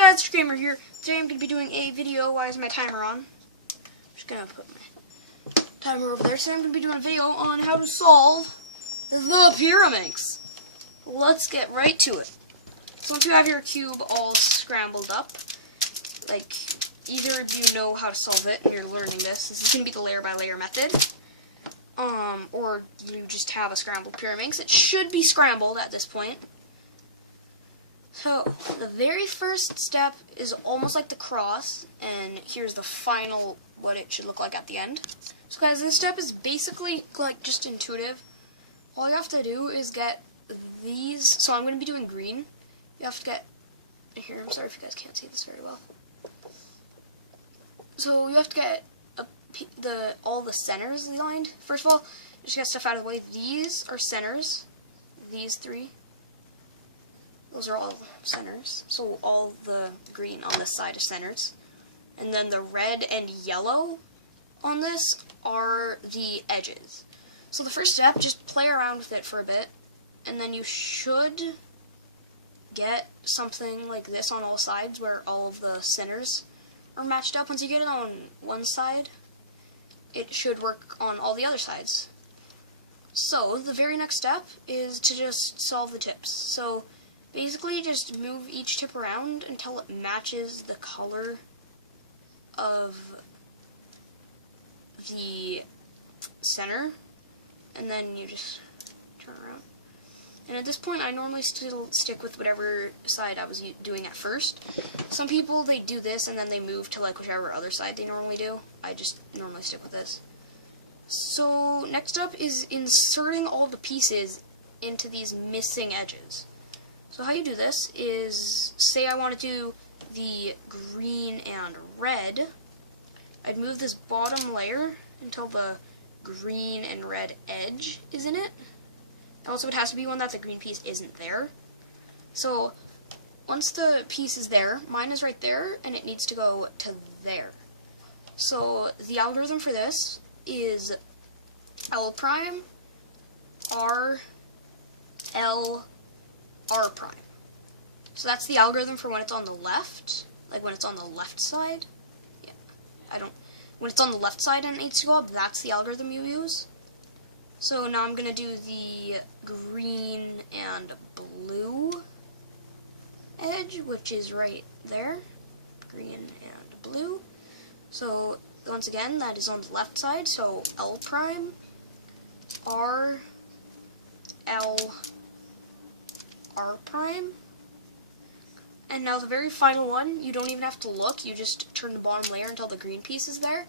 guys, it's Gamer here. Today I'm going to be doing a video. Why is my timer on? I'm just going to put my timer over there. Today I'm going to be doing a video on how to solve the Pyraminx. Let's get right to it. So once you have your cube all scrambled up, like either of you know how to solve it and you're learning this is going to be the layer by layer method. Or you just have a scrambled Pyraminx. It should be scrambled at this point. So, the very first step is almost like the cross, and here's the final, what it should look like at the end. So guys, this step is basically, like, just intuitive. All you have to do is get these, so I'm going to be doing green. You have to get, here, I'm sorry if you guys can't see this very well. So, you have to get all the centers aligned. First of all, just get stuff out of the way. These are centers, these three. Those are all centers, so all the green on this side is centers. And then the red and yellow on this are the edges. So the first step, just play around with it for a bit, and then you should get something like this on all sides where all of the centers are matched up. Once you get it on one side, it should work on all the other sides. So the very next step is to just solve the tips. So basically, just move each tip around until it matches the color of the center, and then you just turn around. And at this point, I normally still stick with whatever side I was doing at first. Some people, they do this and then they move to like whichever other side they normally do. I just normally stick with this. So next up is inserting all the pieces into these missing edges. So how you do this is, say I want to do the green and red, I'd move this bottom layer until the green and red edge is in it. Also, it has to be one that the green piece isn't there. So once the piece is there, mine is right there, and it needs to go to there. So the algorithm for this is L prime, R, L, R prime. So that's the algorithm for when it's on the left, like when it's on the left side. Yeah, when it's on the left side and it needs to go up, that's the algorithm you use. So now I'm going to do the green and blue edge, which is right there. Green and blue. So once again, that is on the left side, so L prime, R, L, R prime. And now the very final one, you don't even have to look, you just turn the bottom layer until the green piece is there.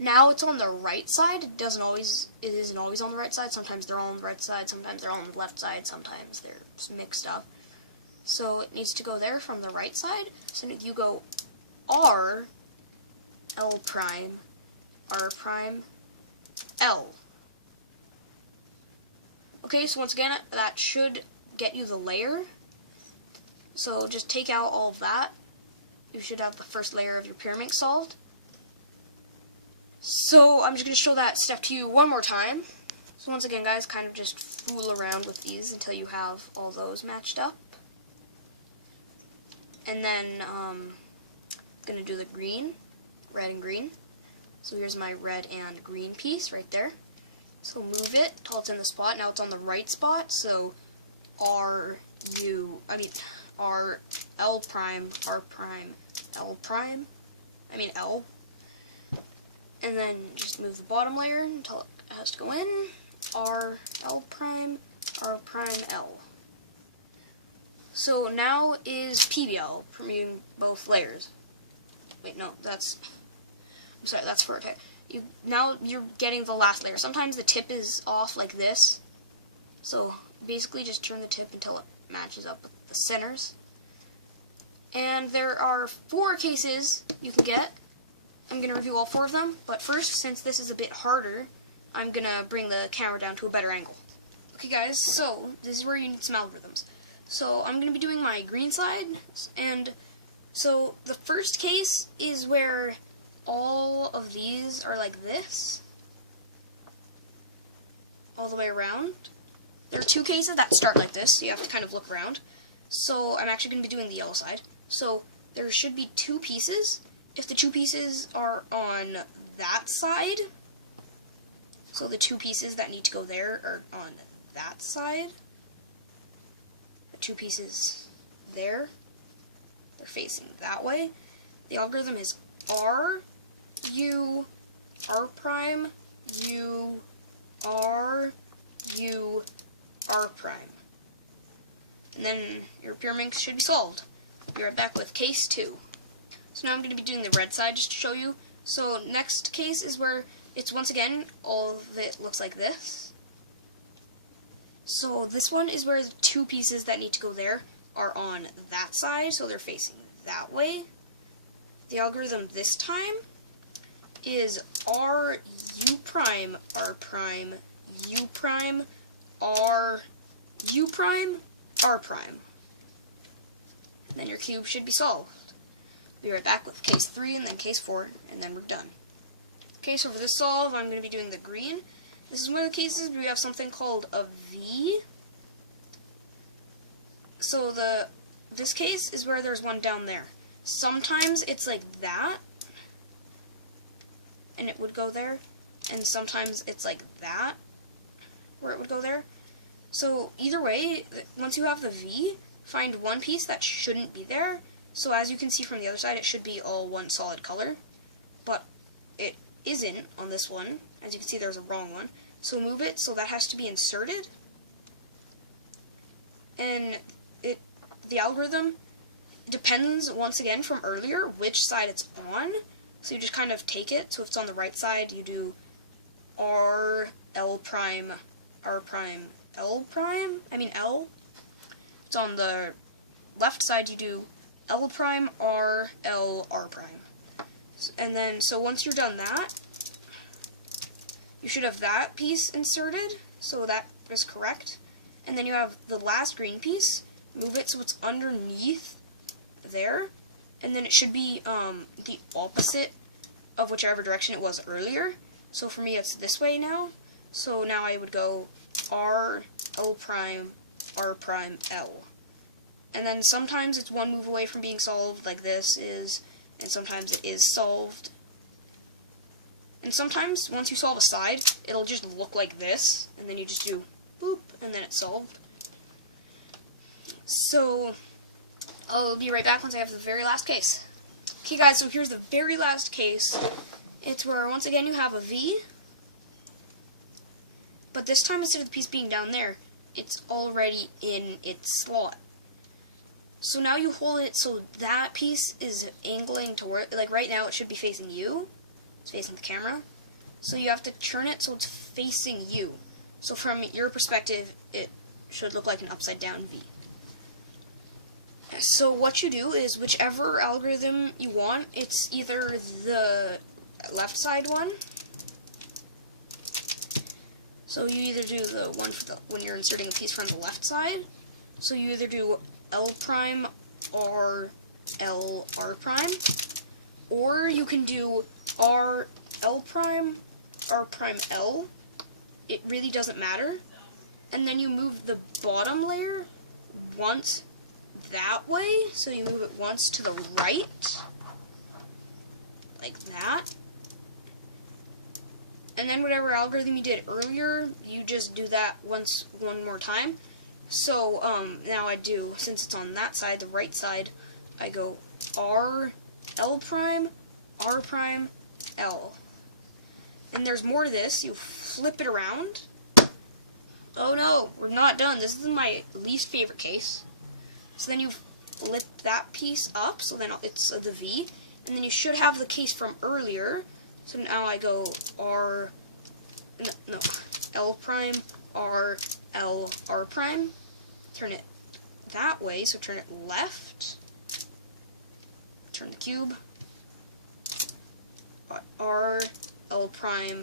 Now it's on the right side. It isn't always on the right side. Sometimes they're all on the right side, sometimes they're all on the left side, sometimes they're just mixed up. So it needs to go there from the right side. So you go R, L prime, R prime, L. Okay, so once again, that should get you the layer. So just take out all of that. You should have the first layer of your Pyraminx solved. So I'm just going to show that step to you one more time. So once again, guys, kind of just fool around with these until you have all those matched up. And then I'm going to do the green, red and green. So here's my red and green piece right there. So move it till it's in the spot. Now it's on the right spot, so R, L prime, R prime, L prime, L. And then just move the bottom layer until it has to go in. R, L prime, R prime, L. So now is PBL, permuting both layers. Wait, no, I'm sorry, that's for attack. Now you're getting the last layer. Sometimes the tip is off like this. So basically just turn the tip until it matches up with the centers. And there are 4 cases you can get. I'm going to review all 4 of them, but first, since this is a bit harder, I'm going to bring the camera down to a better angle. Okay guys, so this is where you need some algorithms. So I'm going to be doing my green side, and so the first case is where all of these are like this, all the way around. There are 2 cases that start like this, so you have to kind of look around. So I'm actually going to be doing the yellow side. So there should be two pieces. If the two pieces are on that side, so the two pieces that need to go there are on that side, the two pieces there, they're facing that way. The algorithm is R, U, R prime, U, R, U, R prime. And then your Pyraminx should be solved. Be right back with case 2. So now I'm going to be doing the red side just to show you. So next case is where it's once again, all of it looks like this. So this one is where the two pieces that need to go there are on that side, so they're facing that way. The algorithm this time is R, U prime, R prime, U prime, R, U prime, R prime. And then your cube should be solved. Be right back with case 3 and then case 4, and then we're done. Okay, so for this solve, I'm going to be doing the green. This is one of the cases where we have something called a V. So this case is where there's one down there. Sometimes it's like that, and it would go there, and sometimes it's like that, where it would go there. So either way, once you have the V, find one piece that shouldn't be there. So as you can see from the other side, it should be all one solid color, but it isn't on this one. As you can see, there's a wrong one. So move it so that has to be inserted. And the algorithm depends, once again, from earlier, which side it's on. So you just kind of take it. So if it's on the right side, you do R, L prime, R prime, L prime. L. It's on the left side, you do L prime, R, L, R prime. And then, so once you're done that, you should have that piece inserted, so that is correct. And then you have the last green piece, move it so it's underneath there, and then it should be the opposite of whichever direction it was earlier. So for me, it's this way now. So now I would go R, L prime, R prime, L. And then sometimes it's one move away from being solved, like this is, and sometimes it is solved. And sometimes, once you solve a side, it'll just look like this, and then you just do boop, and then it's solved. So, I'll be right back once I have the very last case. Okay guys, so here's the very last case. It's where, once again, you have a V, but this time, instead of the piece being down there, it's already in its slot. So now you hold it so that piece is angling toward, like right now it should be facing you. It's facing the camera. So you have to turn it so it's facing you. So from your perspective, it should look like an upside down V. So what you do is whichever algorithm you want, it's either the left side one. So you either do the one for when you're inserting a piece from the left side. So you either do L prime, R, L, R prime, or you can do R, L prime, R prime, L. It really doesn't matter. And then you move the bottom layer once that way, so you move it once to the right, like that. And then whatever algorithm you did earlier, you just do that one more time. So, now I do, since it's on that side, the right side, I go R, L prime, R prime, L. And there's more to this. You flip it around. Oh no, we're not done. This is my least favorite case. So then you flip that piece up, so then it's the V. And then you should have the case from earlier. So now I go R, no, L prime, R, L, R prime. Turn it that way, so turn it left. Turn the cube. R, L prime,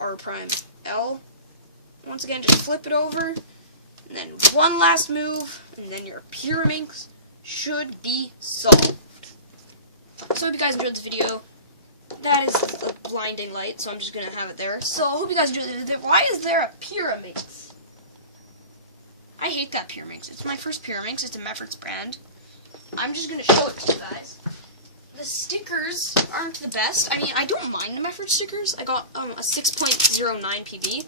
R prime, L. Once again, just flip it over. And then one last move, and then your Pyraminx should be solved. So I hope you guys enjoyed this video. That is a blinding light, so I'm just going to have it there. So I hope you guys enjoyed this video. Why is there a Pyraminx? I hate that Pyraminx. It's my first Pyraminx. It's a Meffert's brand. I'm just going to show it to you guys. The stickers aren't the best. I mean, I don't mind my first stickers. I got a 6.09 PB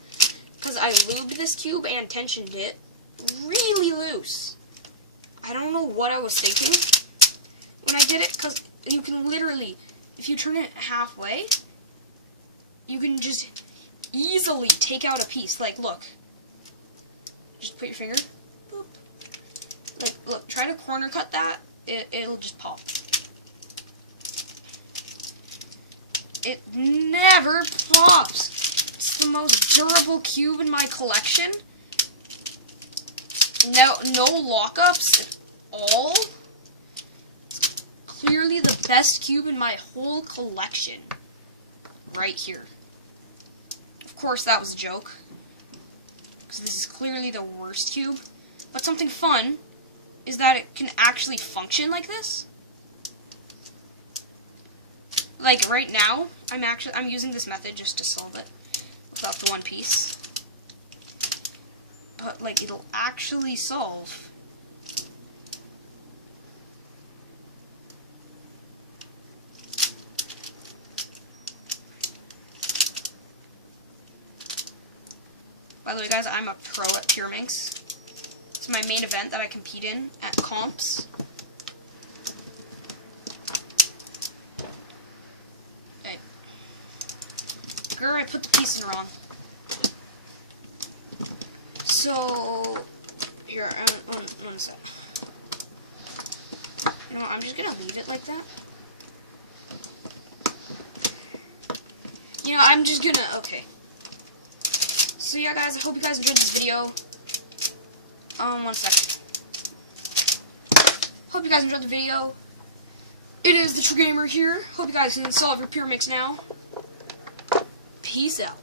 because I lubed this cube and tensioned it really loose. I don't know what I was thinking when I did it, because you can literally, if you turn it halfway, you can just easily take out a piece. Like, look. Just put your finger. Boop. Like, look, try to corner cut that. It'll just pop. It never pops. It's the most durable cube in my collection. No lockups at all. It's clearly the best cube in my whole collection. Right here. Of course, that was a joke. Because this is clearly the worst cube. But something fun is that it can actually function like this. Like right now, I'm using this method just to solve it without the one piece. But like it'll actually solve. By the way, guys, I'm a pro at Pyraminx. It's my main event that I compete in at comps. I put the pieces wrong. So, here, one sec. You know what, I'm just gonna leave it like that. You know, I'm just gonna, okay. So yeah, guys, I hope you guys enjoyed this video. One second. Hope you guys enjoyed the video. It is the True Gamer here. Hope you guys can solve your Pyraminx now. Peace out.